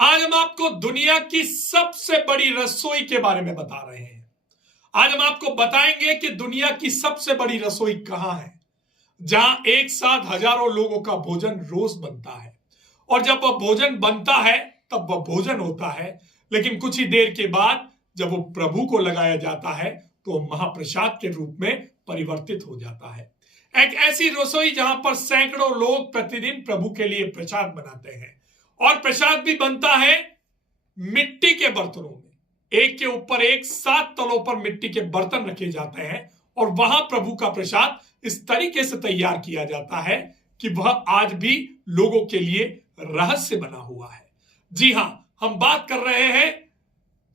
आज हम आपको दुनिया की सबसे बड़ी रसोई के बारे में बता रहे हैं। आज हम आपको बताएंगे कि दुनिया की सबसे बड़ी रसोई कहां है, जहां एक साथ हजारों लोगों का भोजन रोज बनता है। और जब वह भोजन बनता है तब वह भोजन होता है, लेकिन कुछ ही देर के बाद जब वो प्रभु को लगाया जाता है तो वह महाप्रसाद के रूप में परिवर्तित हो जाता है। एक ऐसी रसोई जहां पर सैकड़ों लोग प्रतिदिन प्रभु के लिए प्रसाद बनाते हैं, और प्रसाद भी बनता है मिट्टी के बर्तनों में। एक के ऊपर एक 7 तलों पर मिट्टी के बर्तन रखे जाते हैं, और वहां प्रभु का प्रसाद इस तरीके से तैयार किया जाता है कि वह आज भी लोगों के लिए रहस्य बना हुआ है। जी हां, हम बात कर रहे हैं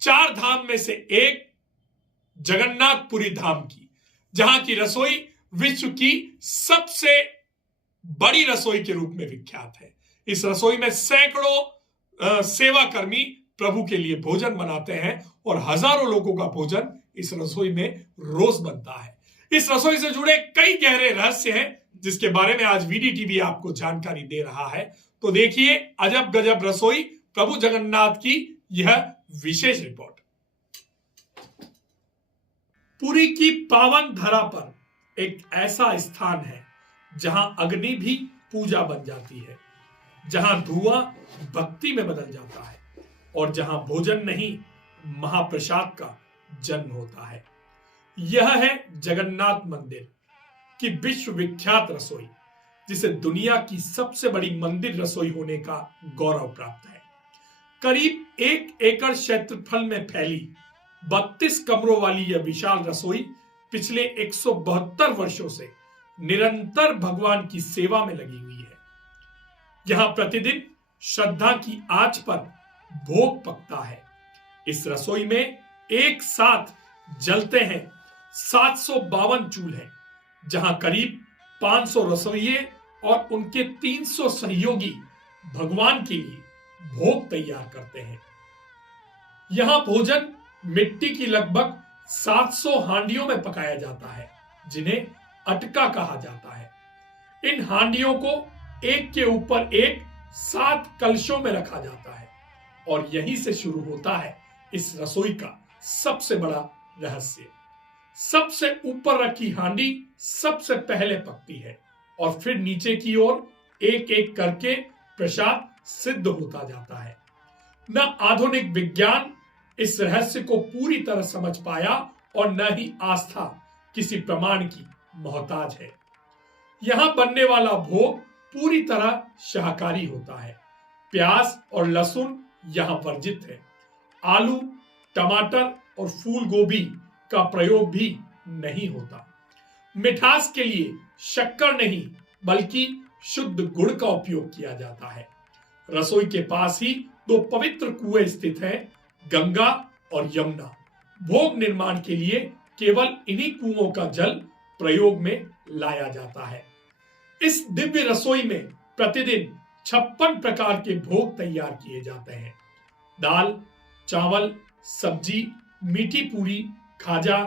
4 धाम में से एक जगन्नाथपुरी धाम की, जहां की रसोई विश्व की सबसे बड़ी रसोई के रूप में विख्यात है। इस रसोई में सैकड़ों सेवाकर्मी प्रभु के लिए भोजन बनाते हैं, और हजारों लोगों का भोजन इस रसोई में रोज बनता है। इस रसोई से जुड़े कई गहरे रहस्य हैं, जिसके बारे में आज VDTV आपको जानकारी दे रहा है। तो देखिए अजब गजब रसोई प्रभु जगन्नाथ की यह विशेष रिपोर्ट। पुरी की पावन धरा पर एक ऐसा स्थान है जहां अग्नि भी पूजा बन जाती है, जहां धुआं भक्ति में बदल जाता है, और जहां भोजन नहीं महाप्रसाद का जन्म होता है। यह है जगन्नाथ मंदिर की विश्व विख्यात रसोई, जिसे दुनिया की सबसे बड़ी मंदिर रसोई होने का गौरव प्राप्त है। करीब 1 एकड़ क्षेत्रफल में फैली 32 कमरों वाली यह विशाल रसोई पिछले 172 वर्षों से निरंतर भगवान की सेवा में लगी हुई है। यहां प्रतिदिन श्रद्धा की आंच पर भोग पकता है। इस रसोई में एक साथ जलते हैं 752 चूल्हे, जहां करीब 500 रसोइये और उनके 300 सहयोगी भगवान के लिए भोग तैयार करते हैं। यहां भोजन मिट्टी की लगभग 700 हांडियों में पकाया जाता है, जिन्हें अटका कहा जाता है। इन हांडियों को एक के ऊपर एक 7 कलशों में रखा जाता है, और यहीं से शुरू होता है इस रसोई का सबसे बड़ा रहस्य। सबसे ऊपर रखी हांडी सबसे पहले पकती है, और फिर नीचे की ओर एक एक करके प्रसाद सिद्ध होता जाता है। न आधुनिक विज्ञान इस रहस्य को पूरी तरह समझ पाया, और न ही आस्था किसी प्रमाण की मोहताज है। यहां बनने वाला भोग पूरी तरह शाकाहारी होता है। प्याज और लहसुन यहां वर्जित है। आलू, टमाटर और फूल गोभी का प्रयोग भी नहीं होता। मिठास के लिए शक्कर नहीं बल्कि शुद्ध गुड़ का उपयोग किया जाता है। रसोई के पास ही 2 पवित्र कुएं स्थित हैं, गंगा और यमुना। भोग निर्माण के लिए केवल इन्हीं कुओं का जल प्रयोग में लाया जाता है। इस दिव्य रसोई में प्रतिदिन 56 प्रकार के भोग तैयार किए जाते हैं। दाल, चावल, सब्जी, मीठी पूरी, खाजा,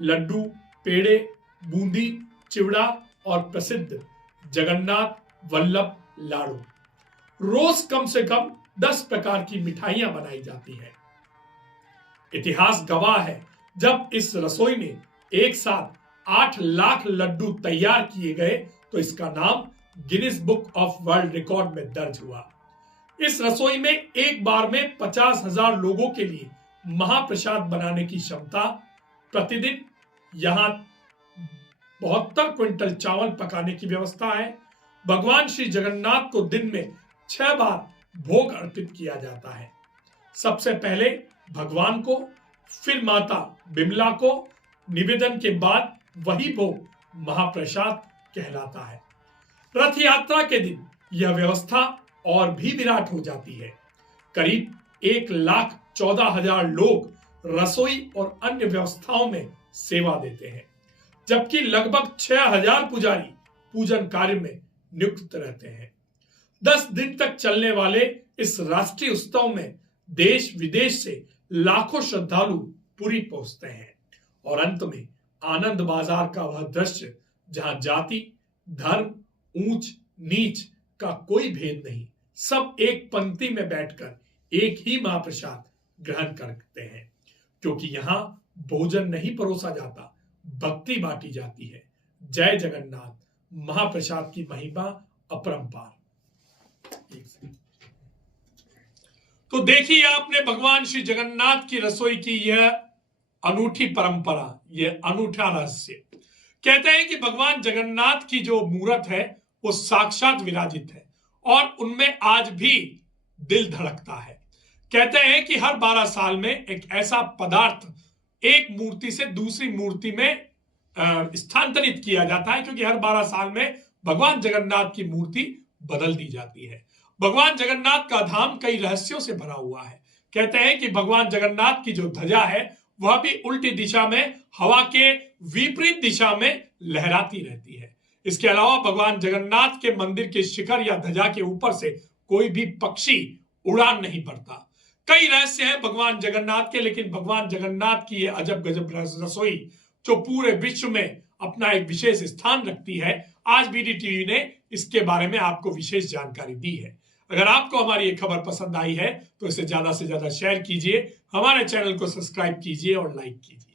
लड्डू, पेड़े, बूंदी, चिवड़ा और प्रसिद्ध जगन्नाथ वल्लभ लाडू। रोज कम से कम 10 प्रकार की मिठाइयां बनाई जाती हैं। इतिहास गवाह है, जब इस रसोई में एक साथ 8 लाख लड्डू तैयार किए गए तो इसका नाम Guinness book of world record में दर्ज हुआ। इस रसोई में एक बार में 50,000 लोगों के लिए महाप्रसाद बनाने की क्षमता। प्रतिदिन यहां 72 क्विंटल चावल पकाने की व्यवस्था है। भगवान श्री जगन्नाथ को दिन में 6 बार भोग अर्पित किया जाता है। सबसे पहले भगवान को, फिर माता बिमला को। निवेदन के बाद वही भोग महाप्रसाद कहलाता है। रथ यात्रा के दिन यह व्यवस्था और भी विराट हो जाती है। करीब 1,14,000 लोग रसोई और अन्य व्यवस्थाओं में सेवा देते हैं, जबकि लगभग 6,000 पुजारी पूजन कार्य में नियुक्त रहते हैं। 10 दिन तक चलने वाले इस राष्ट्रीय उत्सव में देश विदेश से लाखों श्रद्धालु पुरी पहुंचते हैं, और अंत में आनंद बाजार का वह दृश्य जहां जाति, धर्म, ऊंच नीच का कोई भेद नहीं, सब एक पंक्ति में बैठकर एक ही महाप्रसाद ग्रहण करते हैं, क्योंकि यहां भोजन नहीं परोसा जाता, भक्ति बांटी जाती है। जय जगन्नाथ। महाप्रसाद की महिमा अपरंपार। तो देखिए आपने भगवान श्री जगन्नाथ की रसोई की यह अनूठी परंपरा, यह अनूठा रहस्य। कहते हैं कि भगवान जगन्नाथ की जो मूर्त है वो साक्षात विराजित है और उनमें आज भी दिल धड़कता है। कहते हैं कि हर 12 साल में एक ऐसा पदार्थ एक मूर्ति से दूसरी मूर्ति में स्थानांतरित किया जाता है, क्योंकि हर 12 साल में भगवान जगन्नाथ की मूर्ति बदल दी जाती है। भगवान जगन्नाथ का धाम कई रहस्यों से भरा हुआ है। कहते हैं कि भगवान जगन्नाथ की जो ध्वजा है वह भी उल्टी दिशा में हवा के विपरीत दिशा में लहराती रहती है। इसके अलावा भगवान जगन्नाथ के मंदिर के शिखर या ध्वजा के ऊपर से कोई भी पक्षी उड़ान नहीं भरता। कई रहस्य हैं भगवान जगन्नाथ के, लेकिन भगवान जगन्नाथ की यह अजब गजब रसोई जो पूरे विश्व में अपना एक विशेष स्थान रखती है, आज बीडी टीवी ने इसके बारे में आपको विशेष जानकारी दी है। अगर आपको हमारी ये खबर पसंद आई है तो इसे ज्यादा से ज्यादा शेयर कीजिए, हमारे चैनल को सब्सक्राइब कीजिए और लाइक कीजिए।